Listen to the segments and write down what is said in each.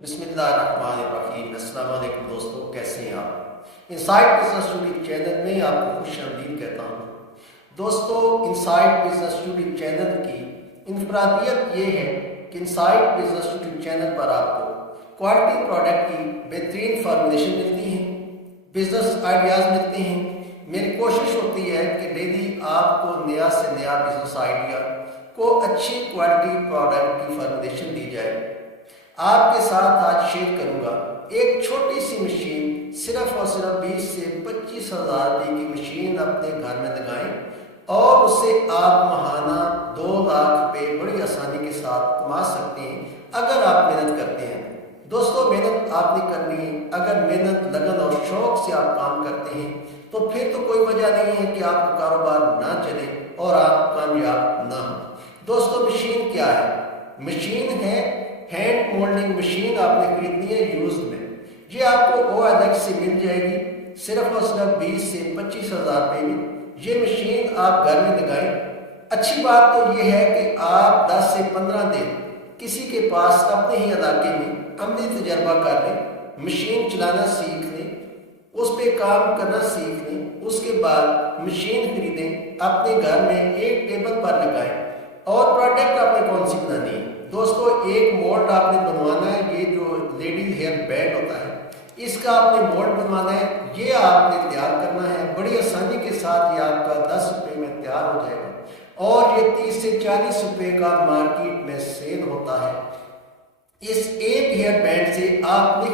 बिस्मिल्लाहिर्रहमानिर्रहीम। अस्सलाम वालेकुम दोस्तों, कैसे हैं आप। इनसाइड बिजनेस स्टूडियो चैनल में आपको खुशामदीद कहता हूँ। दोस्तों, इनसाइड बिजनेस स्टूडियो चैनल की इनफरादियत ये है कि इनसाइड बिजनेस स्टूडियो चैनल पर आपको क्वालिटी प्रोडक्ट की बेहतरीन फार्मूलेशन मिलती है, बिजनेस आइडियाज़ मिलते हैं। मेरी कोशिश होती है कि डेली आपको नया से नया बिजनेस आइडिया को अच्छी क्वालिटी प्रोडक्ट की फार्मूलेशन दी जाए। आपके साथ आज शेयर करूंगा एक छोटी सी मशीन, सिर्फ और सिर्फ 20 से 25 हज़ार रुपये की मशीन अपने घर में लगाएं और उससे आप माहाना 2 लाख रुपये बड़ी आसानी के साथ कमा सकते हैं अगर आप मेहनत करते हैं। दोस्तों, मेहनत आपने करनी है। अगर मेहनत, लगन और शौक से आप काम करते हैं तो फिर तो कोई वजह नहीं है कि आपका कारोबार ना चले और आप कामयाब ना हो। दोस्तों, मशीन क्या है? मशीन है हैंड मोल्डिंग मशीन। आपने खरीदनी है यूज्ड में। ये आपको OLX से मिल जाएगी सिर्फ और सिर्फ 20 से 25 हज़ार रुपये में। ये मशीन आप घर में लगाएं। अच्छी बात तो ये है कि आप 10 से 15 दिन किसी के पास अपने ही इलाके में अमली तजर्बा कर लें, मशीन चलाना सीख लें, उस पर काम करना सीख लें। उसके बाद मशीन खरीदें, अपने घर में एक टेबल पर लगाएं और प्रोडक्ट आपने कौन सी बनानी है। दोस्तों, एक मोल्ड आपने बनवाना है। ये जो लेडीज हेयर बैंड होता है, इसका आपने मोल्ड बनवाना है। ये आपने तैयार करना है। बड़ी आसानी के साथ ये आपका 10 रुपये में तैयार हो जाएगा और ये 30 से 40 रुपये का मार्केट में सेल होता है। इस एक हेयर बैंड से आप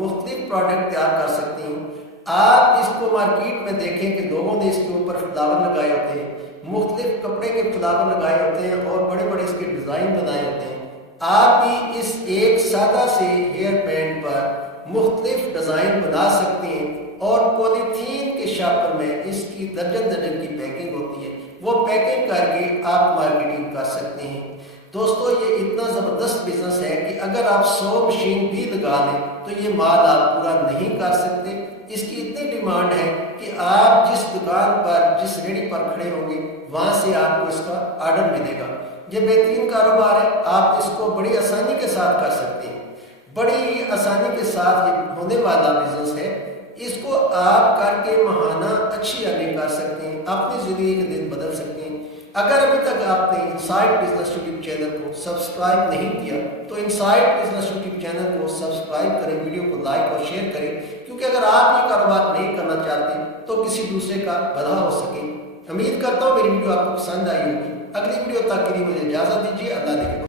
मुख्तलिफ प्रोडक्ट तैयार कर सकते हैं। आप इसको मार्केट में देखें कि लोगों ने इसके ऊपर फ्लावर लगाए होते हैं, मुख्तलिफ कपड़े के फ्लावर लगाए होते हैं और बड़े बड़े इसके डिज़ाइन बनाए होते हैं। आप भी इस एक सादा से हेयर बैंड पर मुख्तलिफ डिज़ाइन बना सकते हैं और पॉलीथीन के शॉपर में इसकी दर्जन दर्जन की पैकिंग होती है। वो पैकिंग करके आप मार्केटिंग कर सकते हैं। दोस्तों, ये इतना ज़बरदस्त बिजनेस है कि अगर आप 100 मशीन भी लगा लें तो ये माल आप पूरा नहीं कर सकते। इसकी इतनी डिमांड है कि आप जिस दुकान पर, जिस रेडी पर खड़े होंगे, वहाँ से आपको इसका ऑर्डर मिलेगा। ये बेहतरीन कारोबार है। आप इसको बड़ी आसानी के साथ कर सकते हैं। बड़ी आसानी के साथ ये होने वाला बिजनेस है। इसको आप करके माहाना अच्छी अर्निंग कर सकते हैं, अपनी ज़िंदगी के दिन बदल सकते हैं। अगर अभी तक आपने इनसाइड बिजनेस यूट्यूब चैनल को सब्सक्राइब नहीं किया तो इनसाइड बिजनेस यूट्यूब चैनल को सब्सक्राइब करें, वीडियो को लाइक और शेयर करें, क्योंकि अगर आप ये कारोबार नहीं करना चाहते तो किसी दूसरे का भला हो सके। उम्मीद करता हूँ मेरी वीडियो आपको पसंद आई होगी। अगली वीडियो तक के लिए मुझे इजाज़त दीजिए। अल्लाह ने